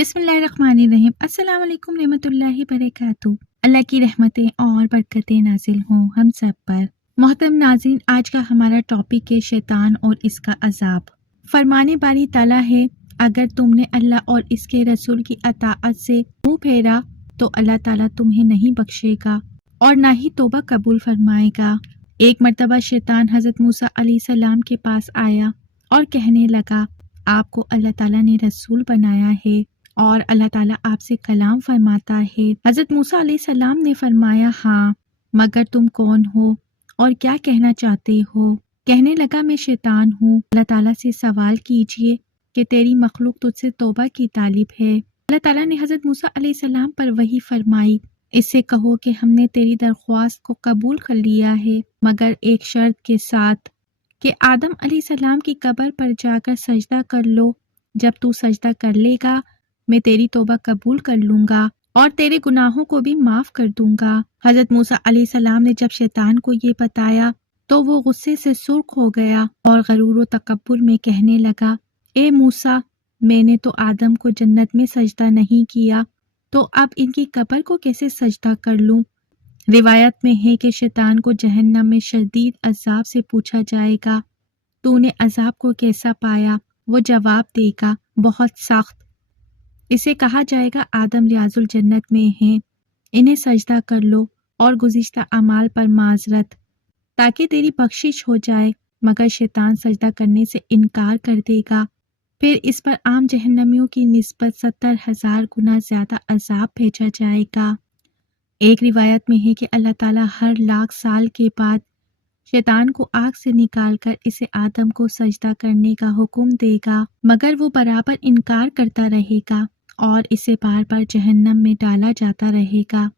بسم اللہ الرحمن الرحیم۔ السلام علیکم رحمۃ اللہ وبرکاتہ۔ اللہ کی رحمتیں اور برکتیں نازل ہوں ہم سب پر۔ محترم ناظرین، آج کا ہمارا ٹاپک ہے شیطان اور اس کا عذاب۔ فرمانے باری تعالیٰ ہے، اگر تم نے اللہ اور اس کے رسول کی اطاعت سے منہ پھیرا تو اللہ تعالیٰ تمہیں نہیں بخشے گا اور نہ ہی توبہ قبول فرمائے گا۔ ایک مرتبہ شیطان حضرت موسیٰ علیہ السلام کے پاس آیا اور کہنے لگا، آپ کو اللہ تعالیٰ نے رسول بنایا ہے اور اللہ تعالیٰ آپ سے کلام فرماتا ہے۔ حضرت موسیٰ علیہ السلام نے فرمایا، ہاں، مگر تم کون ہو اور کیا کہنا چاہتے ہو؟ کہنے لگا، میں شیطان ہوں۔ اللہ تعالیٰ سے سوال کیجئے کہ تیری مخلوق تجھ سے توبہ کی طالب ہے۔ اللہ تعالیٰ نے حضرت موسیٰ علیہ السلام پر وحی فرمائی، اس سے کہو کہ ہم نے تیری درخواست کو قبول کر لیا ہے، مگر ایک شرط کے ساتھ کہ آدم علیہ السلام کی قبر پر جا کر سجدہ کر لو۔ جب تو سجدہ کر لے گا میں تیری توبہ قبول کر لوں گا اور تیرے گناہوں کو بھی معاف کر دوں گا۔ حضرت موسیٰ علیہ السلام نے جب شیطان کو یہ بتایا تو وہ غصے سے سرخ ہو گیا اور غرور و تکبر میں کہنے لگا، اے موسیٰ، میں نے تو آدم کو جنت میں سجدہ نہیں کیا، تو اب ان کی قبر کو کیسے سجدہ کر لوں؟ روایت میں ہے کہ شیطان کو جہنم میں شدید عذاب سے پوچھا جائے گا، تو نے عذاب کو کیسا پایا؟ وہ جواب دے گا، بہت سخت۔ اسے کہا جائے گا، آدم ریاض الجنت میں ہیں، انہیں سجدہ کر لو اور گزشتہ اعمال پر معذرت تاکہ تیری بخشش ہو جائے، مگر شیطان سجدہ کرنے سے انکار کر دے گا۔ پھر اس پر عام جہنمیوں کی نسبت 70,000 گنا زیادہ عذاب بھیجا جائے گا۔ ایک روایت میں ہے کہ اللہ تعالیٰ ہر 1,00,000 سال کے بعد شیطان کو آگ سے نکال کر اسے آدم کو سجدہ کرنے کا حکم دے گا، مگر وہ برابر انکار کرتا رہے گا اور اسے بار بار جہنم میں ڈالا جاتا رہے گا۔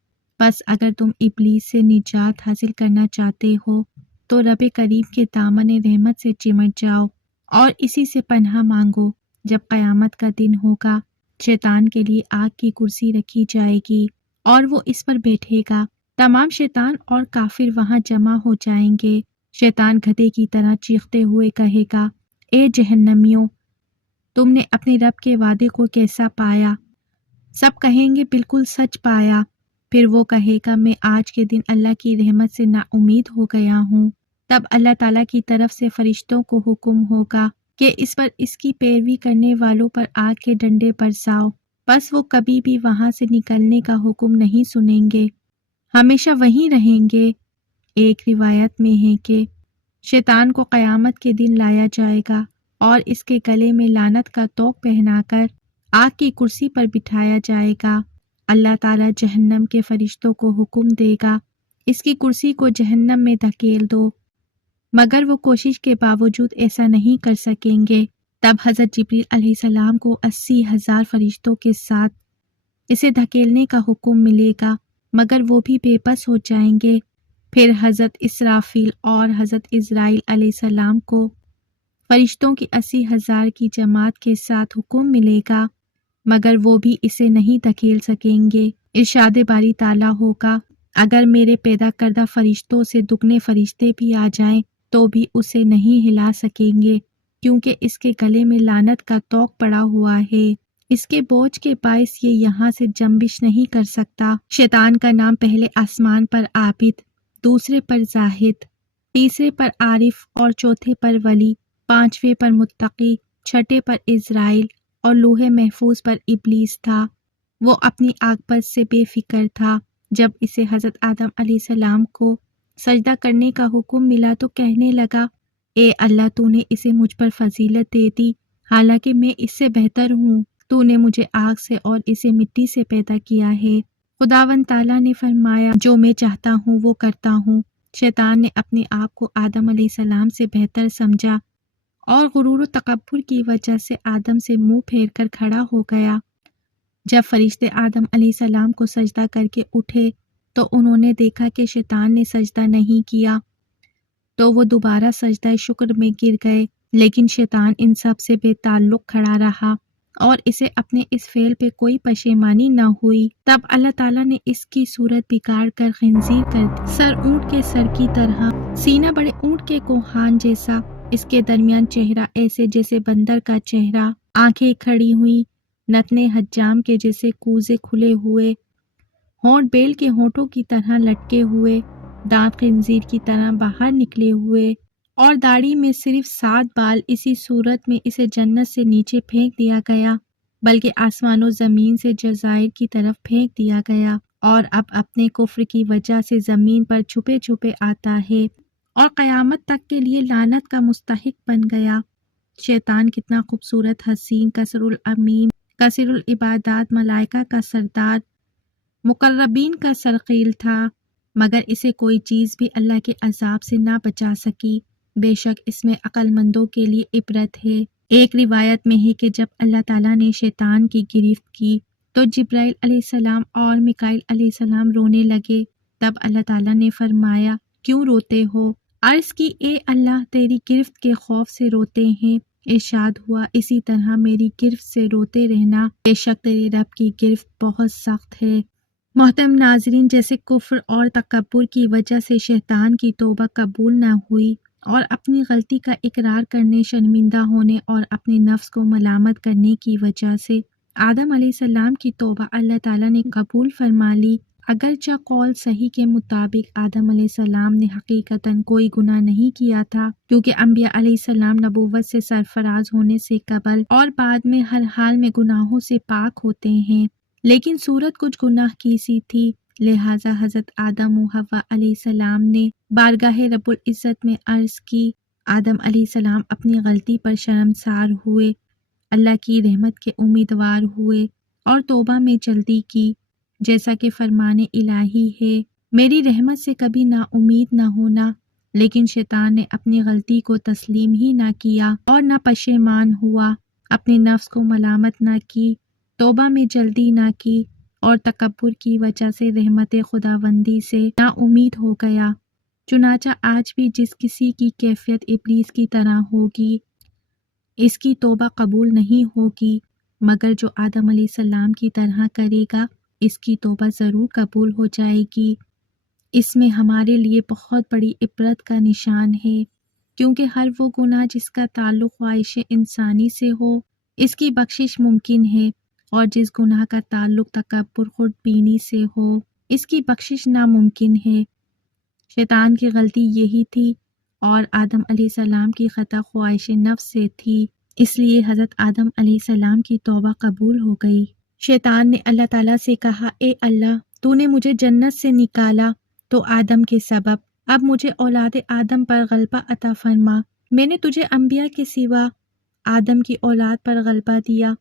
بس اگر تم ابلیس سے نجات حاصل کرنا چاہتے ہو تو رب کریم کے دامن رحمت سے چمٹ جاؤ اور اسی سے پناہ مانگو۔ جب قیامت کا دن ہوگا، شیطان کے لیے آگ کی کرسی رکھی جائے گی اور وہ اس پر بیٹھے گا۔ تمام شیطان اور کافر وہاں جمع ہو جائیں گے۔ شیطان گدھے کی طرح چیختے ہوئے کہے گا، اے جہنمیوں، تم نے اپنے رب کے وعدے کو کیسا پایا؟ سب کہیں گے، بالکل سچ پایا۔ پھر وہ کہے گا، میں آج کے دن اللہ کی رحمت سے نا امید ہو گیا ہوں۔ تب اللہ تعالیٰ کی طرف سے فرشتوں کو حکم ہوگا کہ اس پر اس کی پیروی کرنے والوں پر آگ کے ڈنڈے برساؤ۔ بس وہ کبھی بھی وہاں سے نکلنے کا حکم نہیں سنیں گے، ہمیشہ وہیں رہیں گے۔ ایک روایت میں ہے کہ شیطان کو قیامت کے دن لایا جائے گا اور اس کے گلے میں لعنت کا طوق پہنا کر آگ کی کرسی پر بٹھایا جائے گا۔ اللہ تعالیٰ جہنم کے فرشتوں کو حکم دے گا، اس کی کرسی کو جہنم میں دھکیل دو، مگر وہ کوشش کے باوجود ایسا نہیں کر سکیں گے۔ تب حضرت جبریل علیہ السلام کو 80,000 فرشتوں کے ساتھ اسے دھکیلنے کا حکم ملے گا، مگر وہ بھی بے بس ہو جائیں گے۔ پھر حضرت اسرافیل اور حضرت عزرائیل علیہ السلام کو فرشتوں کی 80,000 کی جماعت کے ساتھ حکم ملے گا، مگر وہ بھی اسے نہیں دھکیل سکیں گے۔ ارشاد باری تعالیٰ ہوگا، اگر میرے پیدا کردہ فرشتوں سے دگنے فرشتے بھی آ جائیں تو بھی اسے نہیں ہلا سکیں گے، کیونکہ اس کے گلے میں لعنت کا طوق پڑا ہوا ہے۔ اس کے بوجھ کے باعث یہ یہاں سے جنبش نہیں کر سکتا۔ شیطان کا نام پہلے آسمان پر عابد، دوسرے پر زاہد، تیسرے پر عارف اور چوتھے پر ولی، پانچویں پر متقی، چھٹے پر عزرائیل اور لوح محفوظ پر ابلیس تھا۔ وہ اپنی عاقبت سے بے فکر تھا۔ جب اسے حضرت آدم علیہ السلام کو سجدہ کرنے کا حکم ملا تو کہنے لگا، اے اللہ، تو نے اسے مجھ پر فضیلت دے دی، حالانکہ میں اس سے بہتر ہوں۔ تو نے مجھے آگ سے اور اسے مٹی سے پیدا کیا ہے۔ خداوند تعالیٰ نے فرمایا، جو میں چاہتا ہوں وہ کرتا ہوں۔ شیطان نے اپنے آپ کو آدم علیہ السلام سے بہتر سمجھا اور غرور و تکبر کی وجہ سے آدم سے منہ پھیر کر کھڑا ہو گیا۔ جب فرشتے آدم علیہ السلام کو سجدہ کر کے اٹھے تو انہوں نے دیکھا کہ شیطان نے سجدہ نہیں کیا، تو وہ دوبارہ سجدہ شکر میں گر گئے، لیکن شیطان ان سب سے بے تعلق کھڑا رہا اور اسے اپنے اس فعل پہ کوئی پشیمانی نہ ہوئی۔ تب اللہ تعالیٰ نے اس کی صورت بگاڑ کر خنزیر کر دی، سر اونٹ کے سر کی طرح، سینہ بڑے اونٹ کے کوہان جیسا، اس کے درمیان چہرہ ایسے جیسے بندر کا چہرہ، آنکھیں کھڑی ہوئی، نتنے حجام کے جیسے کوزے کھلے ہوئے، ہونٹ بیل کے ہونٹوں کی طرح لٹکے ہوئے، دانت خنزیر کی طرح باہر نکلے ہوئے، اور داڑھی میں صرف 7 بال۔ اسی صورت میں اسے جنت سے نیچے پھینک دیا گیا، بلکہ آسمان و زمین سے جزائر کی طرف پھینک دیا گیا، اور اب اپنے کفر کی وجہ سے زمین پر چھپے چھپے آتا ہے اور قیامت تک کے لیے لعنت کا مستحق بن گیا۔ شیطان کتنا خوبصورت، حسین، کثیر الامیم، کثیر العبادات، ملائکہ کا سردار، مقربین کا سرخیل تھا، مگر اسے کوئی چیز بھی اللہ کے عذاب سے نہ بچا سکی۔ بے شک اس میں عقل مندوں کے لیے عبرت ہے۔ ایک روایت میں ہے کہ جب اللہ تعالیٰ نے شیطان کی گرفت کی تو جبرائیل علیہ السلام اور میکائیل علیہ السلام رونے لگے۔ تب اللہ تعالیٰ نے فرمایا، کیوں روتے ہو؟ عرض کی، اے اللہ، تیری گرفت کے خوف سے روتے ہیں۔ ارشاد ہوا، اسی طرح میری گرفت سے روتے رہنا، بے شک تیرے رب کی گرفت بہت سخت ہے۔ محترم ناظرین، جیسے کفر اور تکبر کی وجہ سے شیطان کی توبہ قبول نہ ہوئی اور اپنی غلطی کا اقرار کرنے، شرمندہ ہونے اور اپنے نفس کو ملامت کرنے کی وجہ سے آدم علیہ السلام کی توبہ اللہ تعالیٰ نے قبول فرما لی۔ اگرچہ قول صحیح کے مطابق آدم علیہ السلام نے حقیقتاً کوئی گناہ نہیں کیا تھا، کیونکہ انبیاء علیہ السلام نبوت سے سرفراز ہونے سے قبل اور بعد میں ہر حال میں گناہوں سے پاک ہوتے ہیں، لیکن صورت کچھ گناہ کی سی تھی، لہٰذا حضرت آدم و حوا علیہ السلام نے بارگاہ رب العزت میں عرض کی۔ آدم علیہ السلام اپنی غلطی پر شرمسار ہوئے، اللہ کی رحمت کے امیدوار ہوئے اور توبہ میں جلدی کی، جیسا کہ فرمان الہی ہے، میری رحمت سے کبھی نا امید نہ ہونا۔ لیکن شیطان نے اپنی غلطی کو تسلیم ہی نہ کیا اور نہ پشیمان ہوا، اپنے نفس کو ملامت نہ کی، توبہ میں جلدی نہ کی، اور تکبر کی وجہ سے رحمت خداوندی سے نا امید ہو گیا۔ چنانچہ آج بھی جس کسی کی کیفیت ابلیس کی طرح ہوگی، اس کی توبہ قبول نہیں ہوگی، مگر جو آدم علیہ السلام کی طرح کرے گا، اس کی توبہ ضرور قبول ہو جائے گی۔ اس میں ہمارے لیے بہت بڑی عبرت کا نشان ہے، کیونکہ ہر وہ گناہ جس کا تعلق خواہش انسانی سے ہو، اس کی بخشش ممکن ہے، اور جس گناہ کا تعلق تکبر، خود بینی سے ہو، اس کی بخشش ناممکن ہے۔ شیطان کی غلطی یہی تھی، اور آدم علیہ السلام کی خطا خواہش نفس سے تھی، اس لیے حضرت آدم علیہ السلام کی توبہ قبول ہو گئی۔ شیطان نے اللہ تعالیٰ سے کہا، اے اللہ، تو نے مجھے جنت سے نکالا تو آدم کے سبب، اب مجھے اولاد آدم پر غلبہ عطا فرما۔ میں نے تجھے انبیاء کے سوا آدم کی اولاد پر غلبہ دیا۔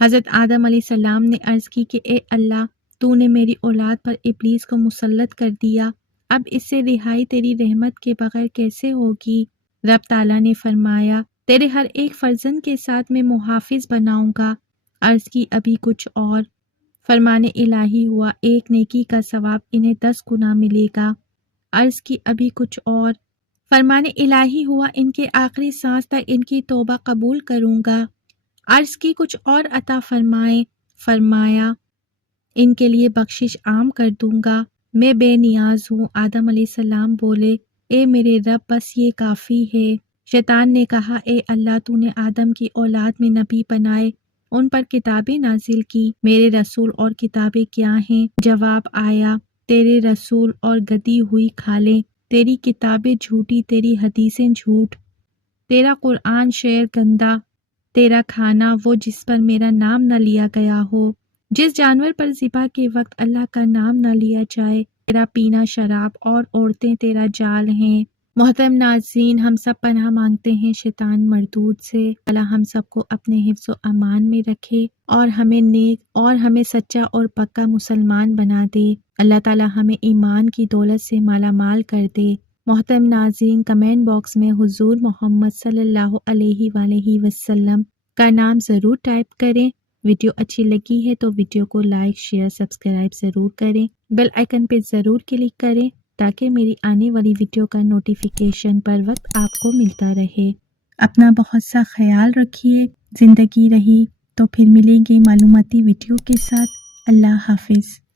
حضرت آدم علیہ السلام نے عرض کی کہ اے اللہ، تو نے میری اولاد پر ابلیس کو مسلط کر دیا، اب اس سے رہائی تیری رحمت کے بغیر کیسے ہوگی؟ رب تعالیٰ نے فرمایا، تیرے ہر ایک فرزند کے ساتھ میں محافظ بناؤں گا۔ عرض کی، ابھی کچھ اور؟ فرمان الہی ہوا، ایک نیکی کا ثواب انہیں 10 گنا ملے گا۔ عرض کی، ابھی کچھ اور؟ فرمان الہی ہوا، ان کے آخری سانس تک ان کی توبہ قبول کروں گا۔ عرض کی، کچھ اور عطا فرمائیں؟ فرمایا، ان کے لیے بخشش عام کر دوں گا، میں بے نیاز ہوں۔ آدم علیہ السلام بولے، اے میرے رب، بس یہ کافی ہے۔ شیطان نے کہا، اے اللہ، تو نے آدم کی اولاد میں نبی بنائے، ان پر کتابیں نازل کی، میرے رسول اور کتابیں کیا ہیں؟ جواب آیا، تیرے رسول اور گدی ہوئی کھالیں، تیری کتابیں جھوٹی، تیری حدیثیں جھوٹ، تیرا قرآن شعر گندا، تیرا کھانا وہ جس پر میرا نام نہ لیا گیا ہو، جس جانور پر ذبح کے وقت اللہ کا نام نہ لیا جائے، تیرا پینا شراب اور عورتیں تیرا جال ہیں۔ محترم ناظرین، ہم سب پناہ مانگتے ہیں شیطان مردود سے۔ اللہ ہم سب کو اپنے حفظ و امان میں رکھے اور ہمیں نیک اور ہمیں سچا اور پکا مسلمان بنا دے۔ اللہ تعالی ہمیں ایمان کی دولت سے مالا مال کر دے۔ محترم ناظرین، کمنٹ باکس میں حضور محمد صلی اللہ علیہ وآلہ وسلم کا نام ضرور ٹائپ کریں۔ ویڈیو اچھی لگی ہے تو ویڈیو کو لائک، شیئر، سبسکرائب ضرور کریں۔ بیل آئیکن پہ ضرور کلک کریں تاکہ میری آنے والی ویڈیو کا نوٹیفیکیشن پر وقت آپ کو ملتا رہے۔ اپنا بہت سا خیال رکھیے۔ زندگی رہی تو پھر ملیں گے معلوماتی ویڈیو کے ساتھ۔ اللہ حافظ۔